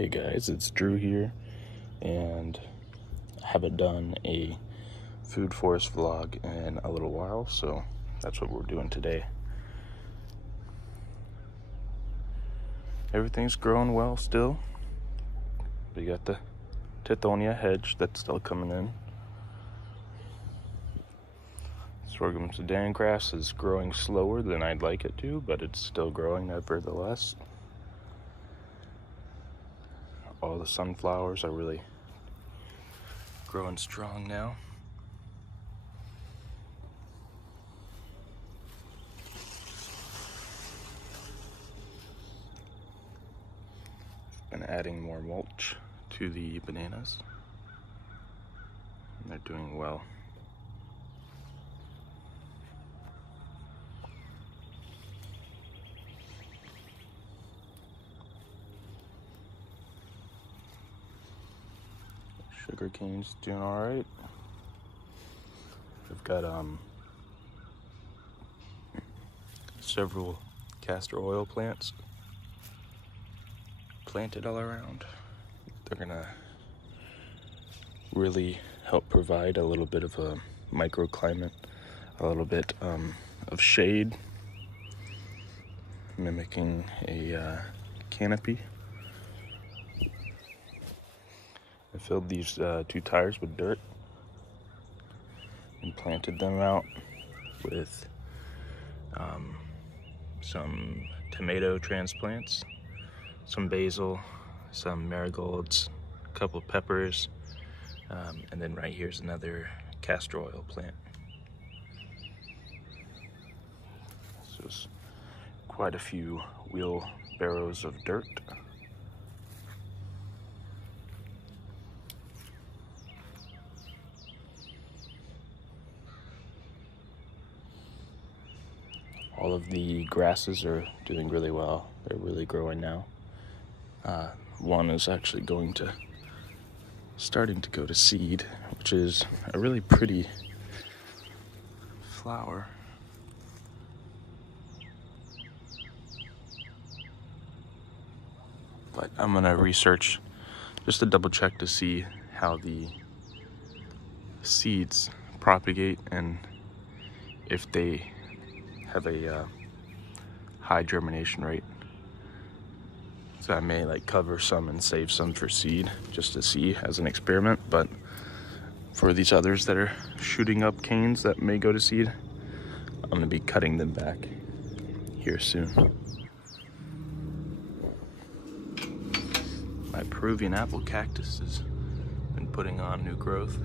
Hey guys, it's Drew here, and I haven't done a food forest vlog in a little while, so that's what we're doing today. Everything's growing well still. We got the Tithonia hedge that's still coming in. Sorghum Sudan grass is growing slower than I'd like it to, but it's still growing nevertheless. All the sunflowers are really growing strong now. Been adding more mulch to the bananas, and they're doing well. Sugar cane's doing all right. We've got several castor oil plants planted all around. They're gonna really help provide a little bit of a microclimate, a little bit of shade, mimicking a canopy. I filled these 2 tires with dirt and planted them out with some tomato transplants, some basil, some marigolds, a couple of peppers, and then right here's another castor oil plant. So it's quite a few wheelbarrows of dirt. All of the grasses are doing really well. They're really growing now. One is actually starting to go to seed, which is a really pretty flower. But I'm gonna research just to double check to see how the seeds propagate and if they have a high germination rate. So I may cover some and save some for seed just to see as an experiment, but for these others that are shooting up canes that may go to seed, I'm gonna be cutting them back here soon. My Peruvian apple cactus has been putting on new growth.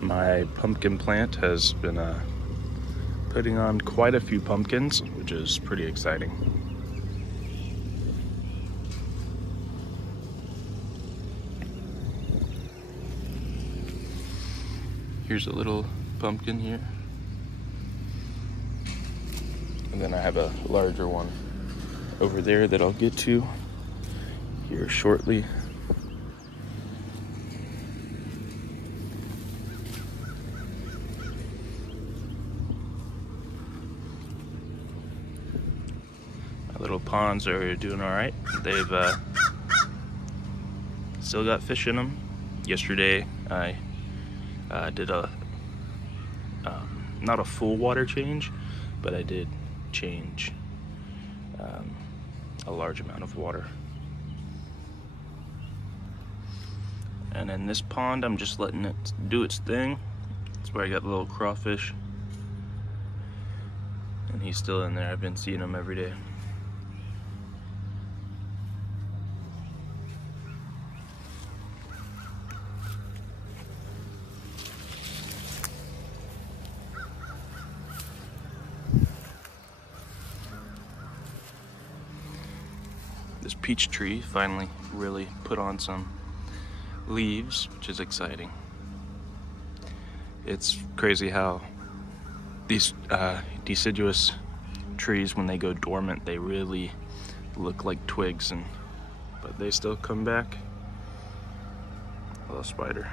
My pumpkin plant has been putting on quite a few pumpkins, which is pretty exciting. Here's a little pumpkin here. And then I have a larger one over there that I'll get to here shortly. Little ponds are doing all right. They've still got fish in them. Yesterday I did not a full water change, but I did change a large amount of water. And in this pond, I'm just letting it do its thing. That's where I got the little crawfish, and he's still in there. I've been seeing him every day. This peach tree finally really put on some leaves, which is exciting. It's crazy how these deciduous trees, when they go dormant, they really look like twigs, and but they still come back. Little spider.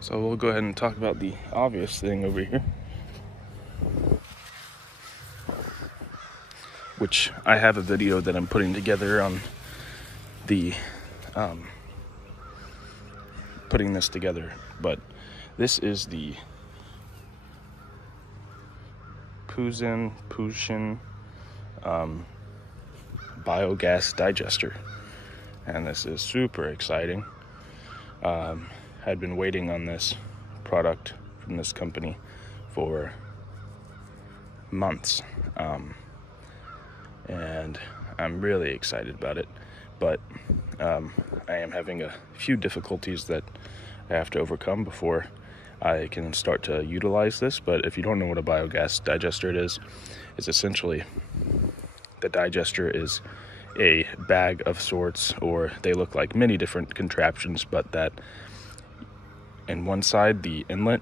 So we'll go ahead and talk about the obvious thing over here, which I have a video that I'm putting together on the putting this together, but this is the Pushin biogas digester, and this is super exciting. Had been waiting on this product from this company for months, and I'm really excited about it, but I am having a few difficulties that I have to overcome before I can start to utilize this. But if you don't know what a biogas digester it is, it's essentially, the digester is a bag of sorts, or they look like many different contraptions, but that in one side, the inlet,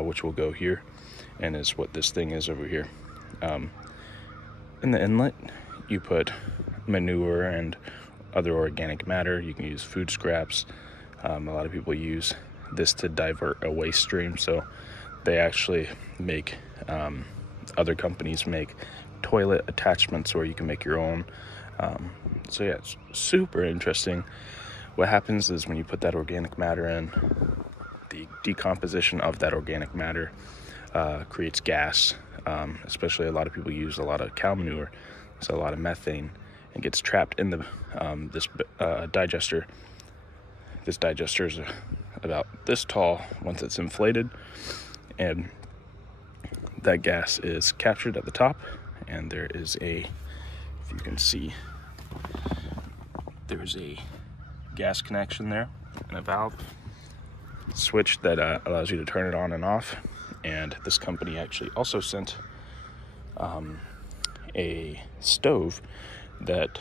which will go here, and is what this thing is over here. In the inlet, you put manure and other organic matter. You can use food scraps. A lot of people use this to divert a waste stream. So they actually make, other companies make toilet attachments where you can make your own. So yeah, it's super interesting. What happens is when you put that organic matter in, the decomposition of that organic matter creates gas. Especially a lot of people use a lot of cow manure, so a lot of methane, and gets trapped in the this digester. This digester is about this tall once it's inflated, and that gas is captured at the top, and there is a, if you can see, there's a gas connection there and a valve switch that allows you to turn it on and off. And this company actually also sent a stove that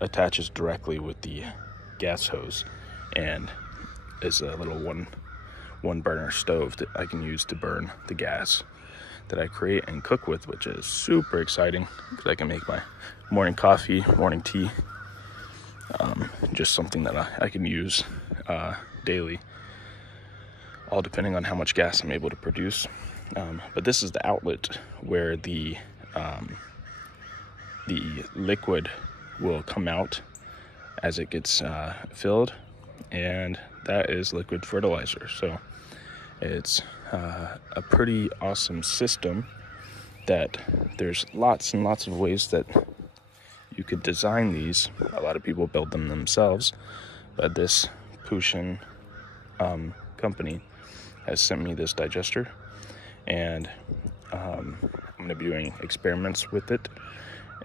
attaches directly with the gas hose, and is a little one burner stove that I can use to burn the gas that I create and cook with, which is super exciting because I can make my morning coffee, morning tea, just something that I can use daily, all depending on how much gas I'm able to produce. But this is the outlet where the liquid will come out as it gets filled, and that is liquid fertilizer. So it's a pretty awesome system that there's lots and lots of ways that you could design these. A lot of people build them themselves, but this Pushin company has sent me this digester, and I'm going to be doing experiments with it,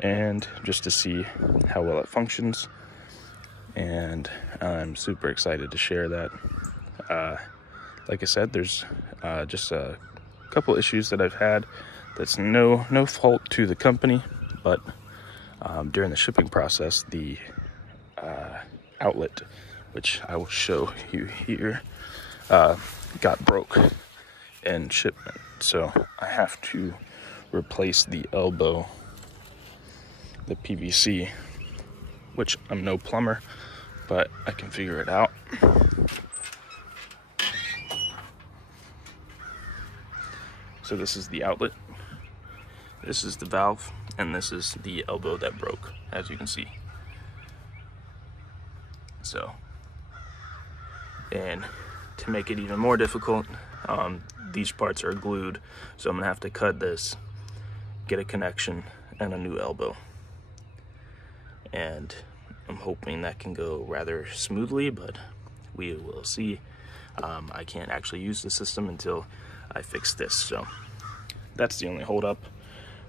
and just to see how well it functions. And I'm super excited to share that. Like I said, there's just a couple issues that I've had that's no fault to the company, but during the shipping process, the outlet, which I will show you here, got broke in shipment. So I have to replace the elbow, the PVC, which I'm no plumber, but I can figure it out. So this is the outlet, this is the valve, and this is the elbow that broke, as you can see. So, and to make it even more difficult, these parts are glued, so I'm gonna have to cut this, get a connection, and a new elbow. And I'm hoping that can go rather smoothly, but we will see. I can't actually use the system until I fix this, so that's the only holdup.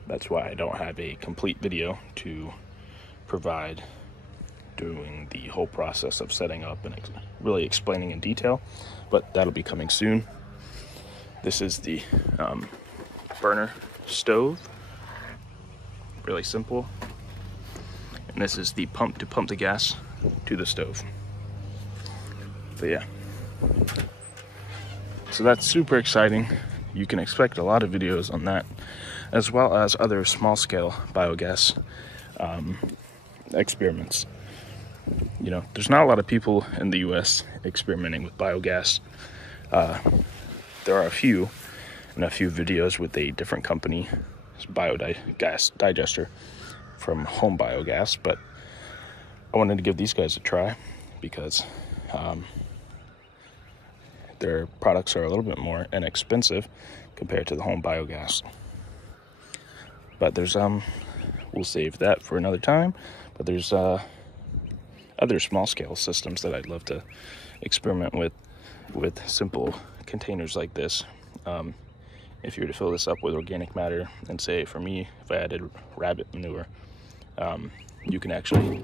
That's why I don't have a complete video to provide doing the whole process of setting up and really explaining in detail, but that'll be coming soon. This is the burner stove, really simple, and this is the pump to pump the gas to the stove. But yeah, so that's super exciting. You can expect a lot of videos on that, as well as other small-scale biogas experiments. You know, there's not a lot of people in the US experimenting with biogas. There are a few videos with a different company, biogas digester from Home Biogas, but I wanted to give these guys a try because their products are a little bit more inexpensive compared to the Home Biogas. But there's we'll save that for another time. But there's other small-scale systems that I'd love to experiment with simple containers like this. If you were to fill this up with organic matter, and say for me, if I added rabbit manure, you can actually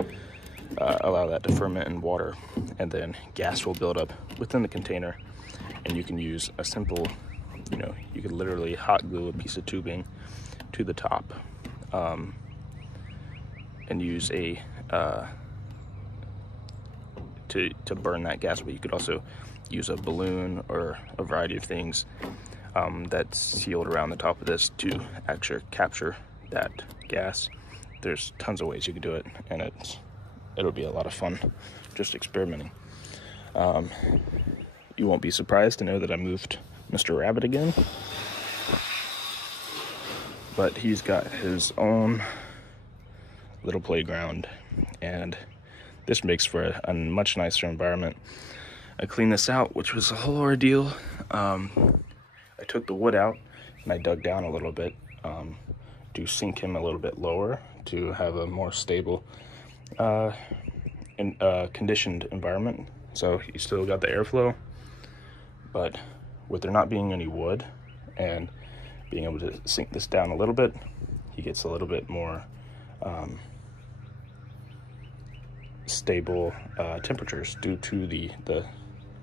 allow that to ferment in water, and then gas will build up within the container, and you can use a simple, you know, you could literally hot glue a piece of tubing to the top, and use a to burn that gas. But you could also use a balloon or a variety of things that's sealed around the top of this to actually capture that gas. There's tons of ways you could do it, and it'll be a lot of fun just experimenting. You won't be surprised to know that I moved Mr. Rabbit again, but he's got his own little playground, and this makes for a much nicer environment. I cleaned this out, which was a whole ordeal. I took the wood out and I dug down a little bit to sink him a little bit lower to have a more stable and conditioned environment. So you still got the airflow, but with there not being any wood and being able to sink this down a little bit, he gets a little bit more stable temperatures due to the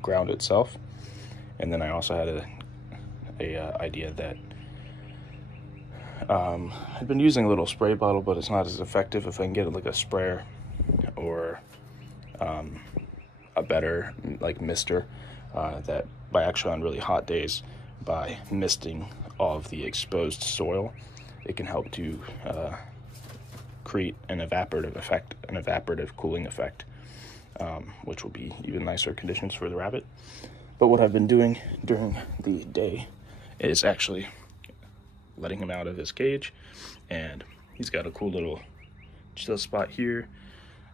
ground itself. And then I also had a idea that I've been using a little spray bottle, but it's not as effective. If I can get like a sprayer or a better like mister, that by actually on really hot days, by misting all of the exposed soil, it can help to create an evaporative cooling effect, which will be even nicer conditions for the rabbit. But what I've been doing during the day is actually letting him out of his cage, and he's got a cool little chill spot here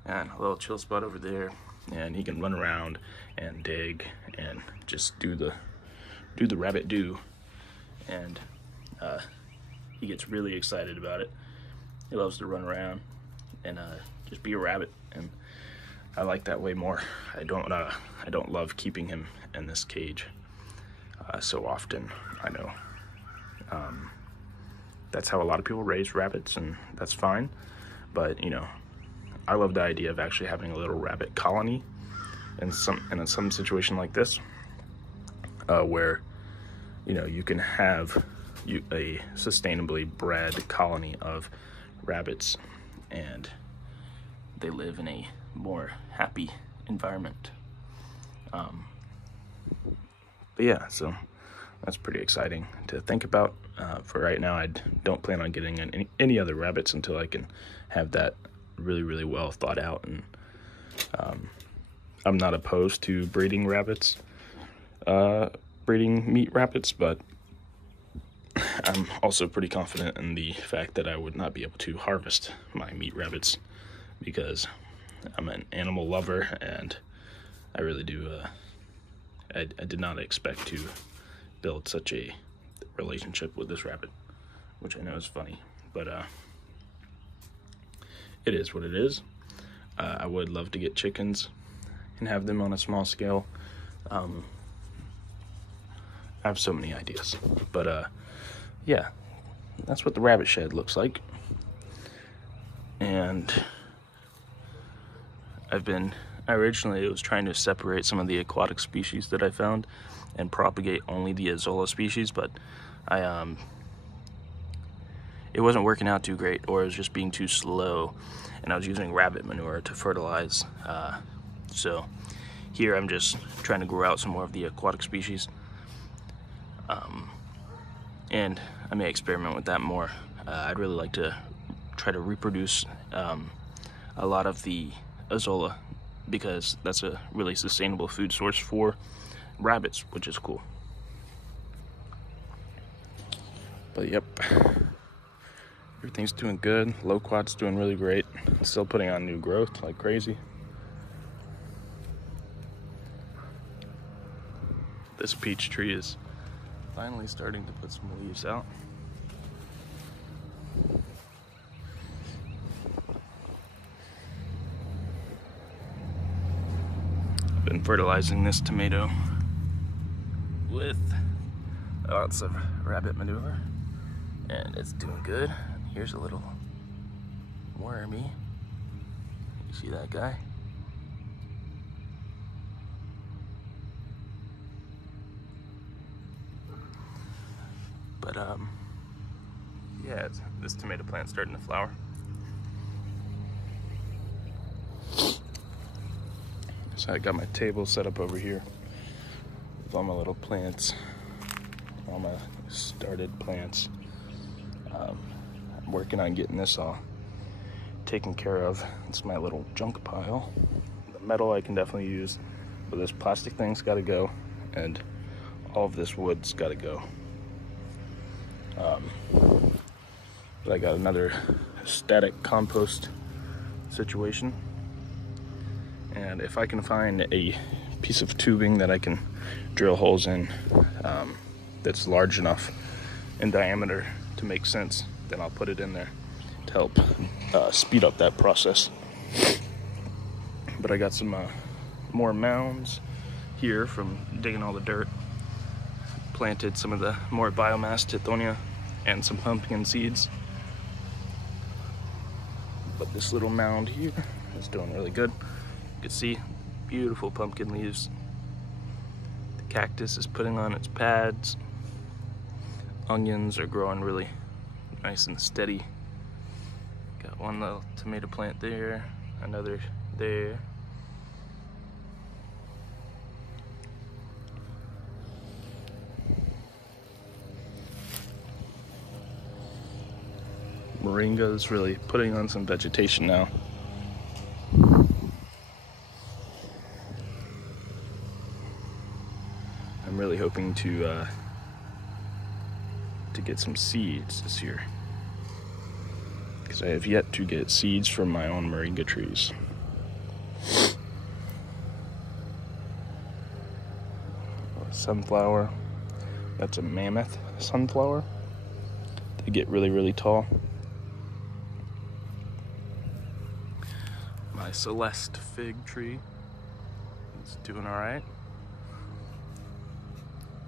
and a little chill spot over there, and he can run around and dig and just do the rabbit do, and he gets really excited about it. He loves to run around and just be a rabbit, and I like that way more. I don't love keeping him in this cage so often. I know that's how a lot of people raise rabbits, and that's fine, but you know, I love the idea of actually having a little rabbit colony in some situation like this, where you know you can have a sustainably bred colony of rabbits, and they live in a more happy environment. But yeah, so that's pretty exciting to think about. For right now, I don't plan on getting any other rabbits until I can have that really well thought out. And I'm not opposed to breeding rabbits, breeding meat rabbits, but I'm also pretty confident in the fact that I would not be able to harvest my meat rabbits, because I'm an animal lover, and I really do, I did not expect to build such a relationship with this rabbit, which I know is funny, but it is what it is. I would love to get chickens and have them on a small scale. I have so many ideas, but yeah, that's what the rabbit shed looks like. And I originally was trying to separate some of the aquatic species that I found and propagate only the Azolla species, but it wasn't working out too great, or it was just being too slow, and I was using rabbit manure to fertilize. So here I'm just trying to grow out some more of the aquatic species, and I may experiment with that more. I'd really like to try to reproduce a lot of the Ocala, because that's a really sustainable food source for rabbits, which is cool. But yep, everything's doing good. Loquat's doing really great. Still putting on new growth like crazy. This peach tree is finally starting to put some leaves out. I've been fertilizing this tomato with lots of rabbit manure, and it's doing good. Here's a little wormy. You see that guy? But yeah, this tomato plant's starting to flower. So I got my table set up over here with all my little plants, all my started plants. I'm working on getting this all taken care of. It's my little junk pile. The metal I can definitely use, but this plastic thing's got to go, and all of this wood's got to go. But I got another static compost situation, and if I can find a piece of tubing that I can drill holes in that's large enough in diameter to make sense, then I'll put it in there to help speed up that process. But I got some more mounds here from digging all the dirt. Planted some of the more biomass tithonia and some pumpkin seeds. But this little mound here is doing really good. You can see beautiful pumpkin leaves. The cactus is putting on its pads. Onions are growing really nice and steady. Got one little tomato plant there, another there. Moringa is really putting on some vegetation now. I'm really hoping to get some seeds this year, because I have yet to get seeds from my own moringa trees. Sunflower, that's a mammoth sunflower. They get really, really tall. My Celeste fig tree is doing all right.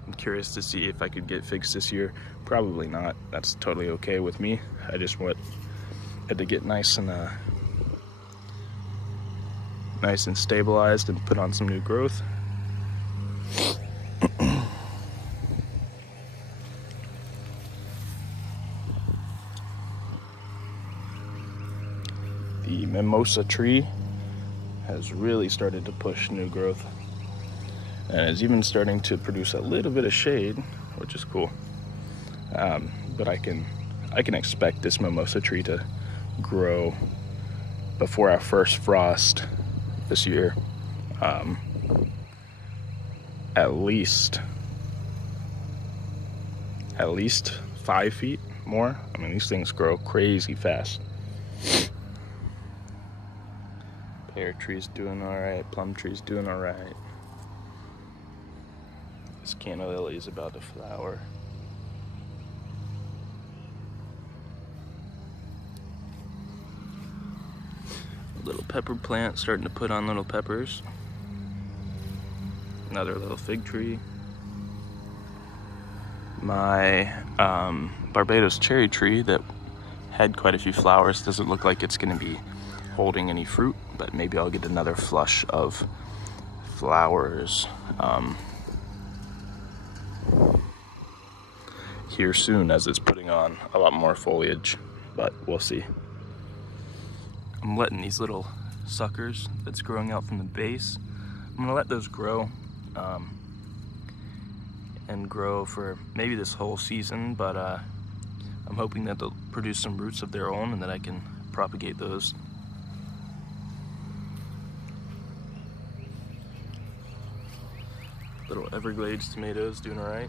I'm curious to see if I could get figs this year. Probably not. That's totally okay with me. I just had to get nice and stabilized and put on some new growth. The mimosa tree has really started to push new growth, and is even starting to produce a little bit of shade, which is cool. But I can expect this mimosa tree to grow before our first frost this year. At least 5 feet more. I mean, these things grow crazy fast. Pear tree's doing all right. Plum tree's doing all right. This canna lily is about to flower. Little pepper plant starting to put on little peppers. Another little fig tree. My Barbados cherry tree that had quite a few flowers doesn't look like it's going to be holding any fruit, but maybe I'll get another flush of flowers. here soon as it's putting on a lot more foliage, but we'll see. I'm letting these little suckers that's growing out from the base, I'm gonna let those grow and grow for maybe this whole season, but I'm hoping that they'll produce some roots of their own and that I can propagate those. Little Everglades tomatoes doing all right.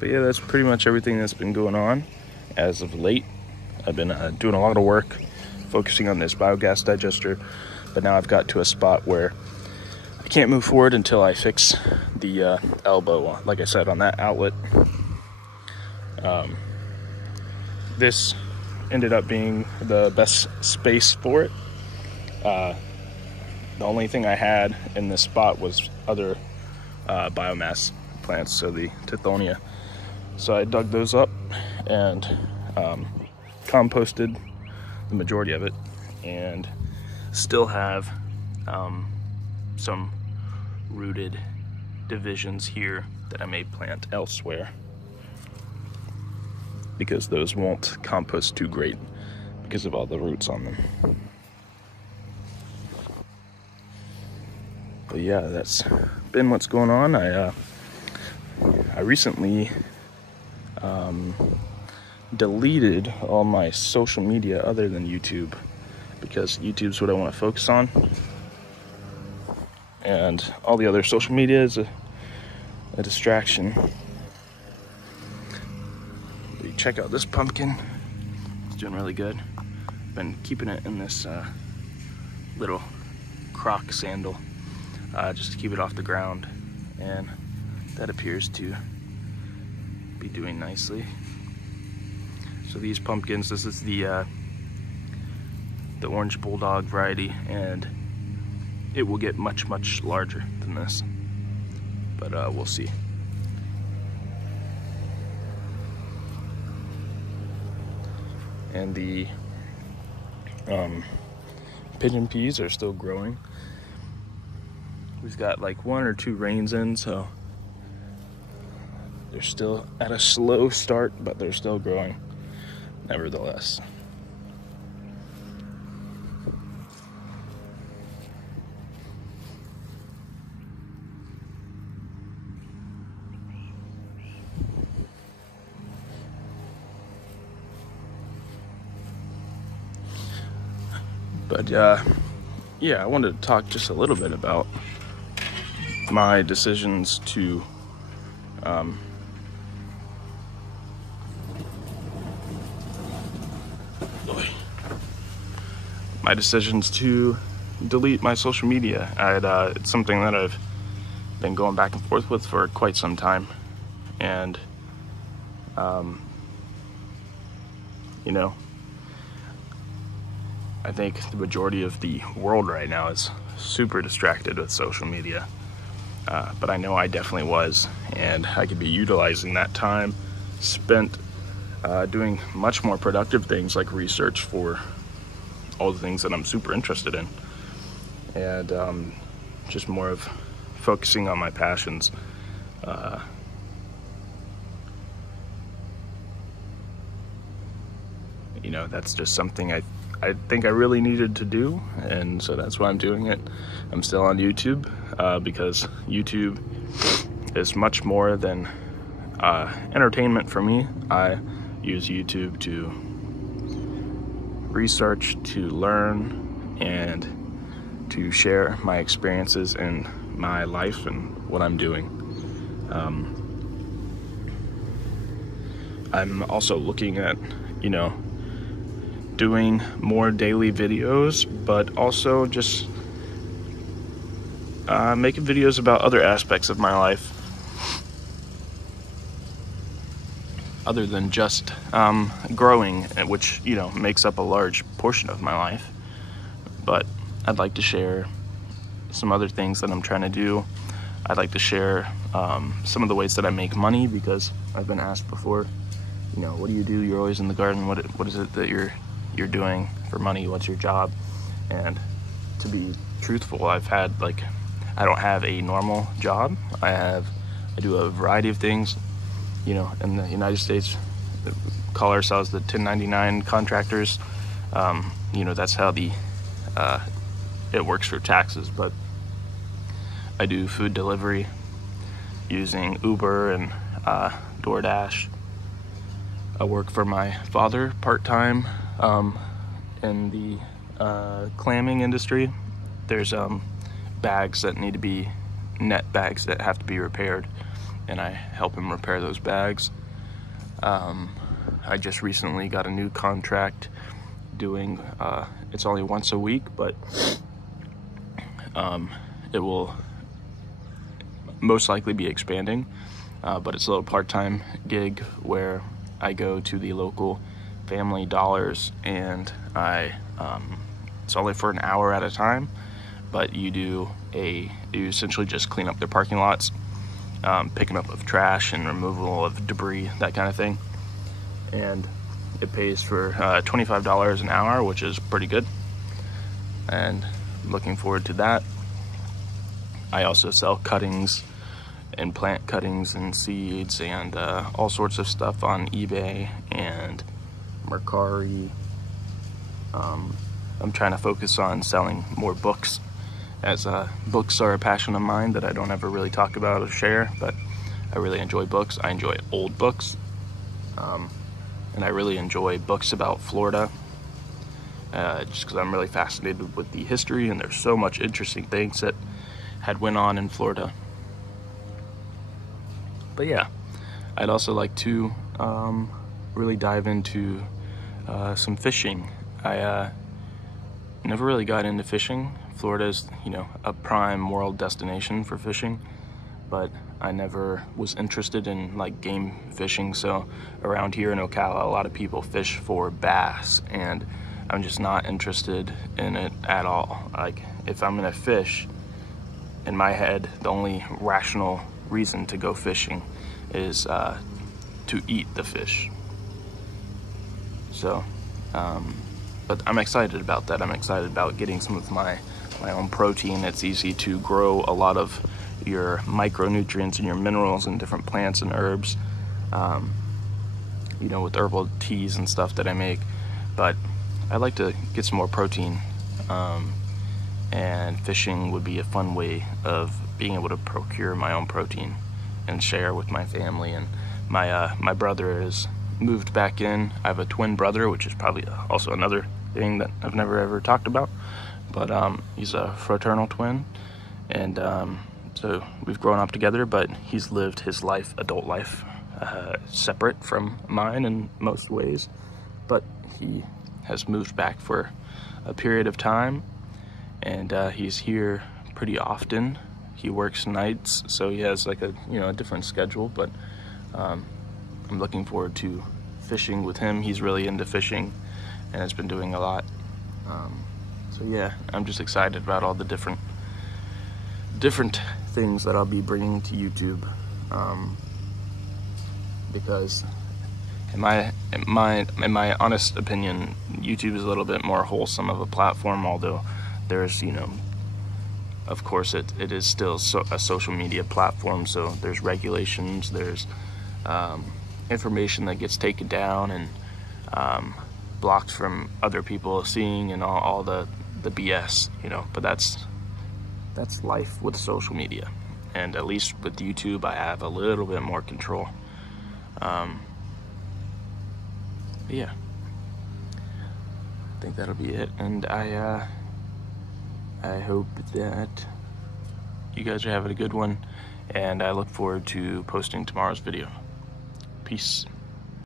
But yeah, that's pretty much everything that's been going on as of late. I've been doing a lot of work focusing on this biogas digester, but now I've got to a spot where I can't move forward until I fix the elbow, like I said, on that outlet. This ended up being the best space for it. The only thing I had in this spot was other biomass plants, so the Tithonia. So I dug those up and composted the majority of it, and still have some rooted divisions here that I may plant elsewhere, because those won't compost too great because of all the roots on them. But yeah, that's been what's going on. I recently deleted all my social media other than YouTube, because YouTube's what I want to focus on, and all the other social media is a distraction. But you check out this pumpkin, it's doing really good. Been keeping it in this little crock sandal just to keep it off the ground, and that appears to be doing nicely. So these pumpkins, this is the orange bulldog variety, and it will get much larger than this, but we'll see. And the pigeon peas are still growing. We've got like 1 or 2 rains in, so they're still at a slow start, but they're still growing nevertheless. But yeah, I wanted to talk just a little bit about my decisions to delete my social media. It's something that I've been going back and forth with for quite some time, and you know, I think the majority of the world right now is super distracted with social media, but I know I definitely was, and I could be utilizing that time spent doing much more productive things like research for all the things that I'm super interested in, and just more of focusing on my passions. You know, that's just something I think I really needed to do, and so that's why I'm doing it. I'm still on YouTube because YouTube is much more than entertainment for me. I use YouTube to research, to learn, and to share my experiences in my life and what I'm doing. I'm also looking at, you know, doing more daily videos, but also just making videos about other aspects of my life other than just growing, which, you know, makes up a large portion of my life. But I'd like to share some other things that I'm trying to do. I'd like to share some of the ways that I make money, because I've been asked before you know, what do you do? You're always in the garden. What is it that you're doing for money? What's your job? And to be truthful, I don't have a normal job. I do a variety of things. You know, in the United States, we call ourselves the 1099 contractors. You know, that's how it works for taxes. But I do food delivery using Uber and DoorDash. I work for my father part-time in the clamming industry. There's bags that need to be net bags that have to be repaired, and I help him repair those bags. I just recently got a new contract doing, it's only once a week, but it will most likely be expanding, but it's a little part-time gig where I go to the local Family Dollars, and it's only for an hour at a time, but you essentially just clean up their parking lots, picking up of trash and removal of debris, that kind of thing. And it pays for $25 an hour, which is pretty good, and I'm looking forward to that. I also sell cuttings and plant cuttings and seeds and all sorts of stuff on eBay and Mercari. I'm trying to focus on selling more books, as books are a passion of mine that I don't ever really talk about or share, but I really enjoy books. I enjoy old books, and I really enjoy books about Florida, just because I'm really fascinated with the history, and there's so much interesting things that had went on in Florida. But yeah, I'd also like to really dive into some fishing. I never really got into fishing. Florida's, you know, a prime world destination for fishing, but I never was interested in like game fishing. So around here in Ocala, a lot of people fish for bass, and I'm just not interested in it at all. Like, if I'm gonna fish, in my head, the only rational reason to go fishing is to eat the fish. So, but I'm excited about that. I'm excited about getting some of my own protein. It's easy to grow a lot of your micronutrients and your minerals in different plants and herbs, you know, with herbal teas and stuff that I make. But I'd like to get some more protein, and fishing would be a fun way of being able to procure my own protein and share with my family. And my brother has moved back in. I have a twin brother, which is probably also another thing that I've never ever talked about, but he's a fraternal twin, and so we've grown up together, but he's lived his life, adult life, separate from mine in most ways. But he has moved back for a period of time, and he's here pretty often. He works nights, so he has like a different schedule, but I'm looking forward to fishing with him. He's really into fishing and has been doing a lot. So yeah, I'm just excited about all the different things that I'll be bringing to YouTube, because in my honest opinion, YouTube is a little bit more wholesome of a platform, although there's, of course it is still a social media platform, so there's regulations, there's information that gets taken down and blocked from other people seeing, and all the BS, but that's life with social media. And at least with YouTube, I have a little bit more control. Yeah, I think that'll be it, and I hope that you guys are having a good one, and I look forward to posting tomorrow's video. Peace.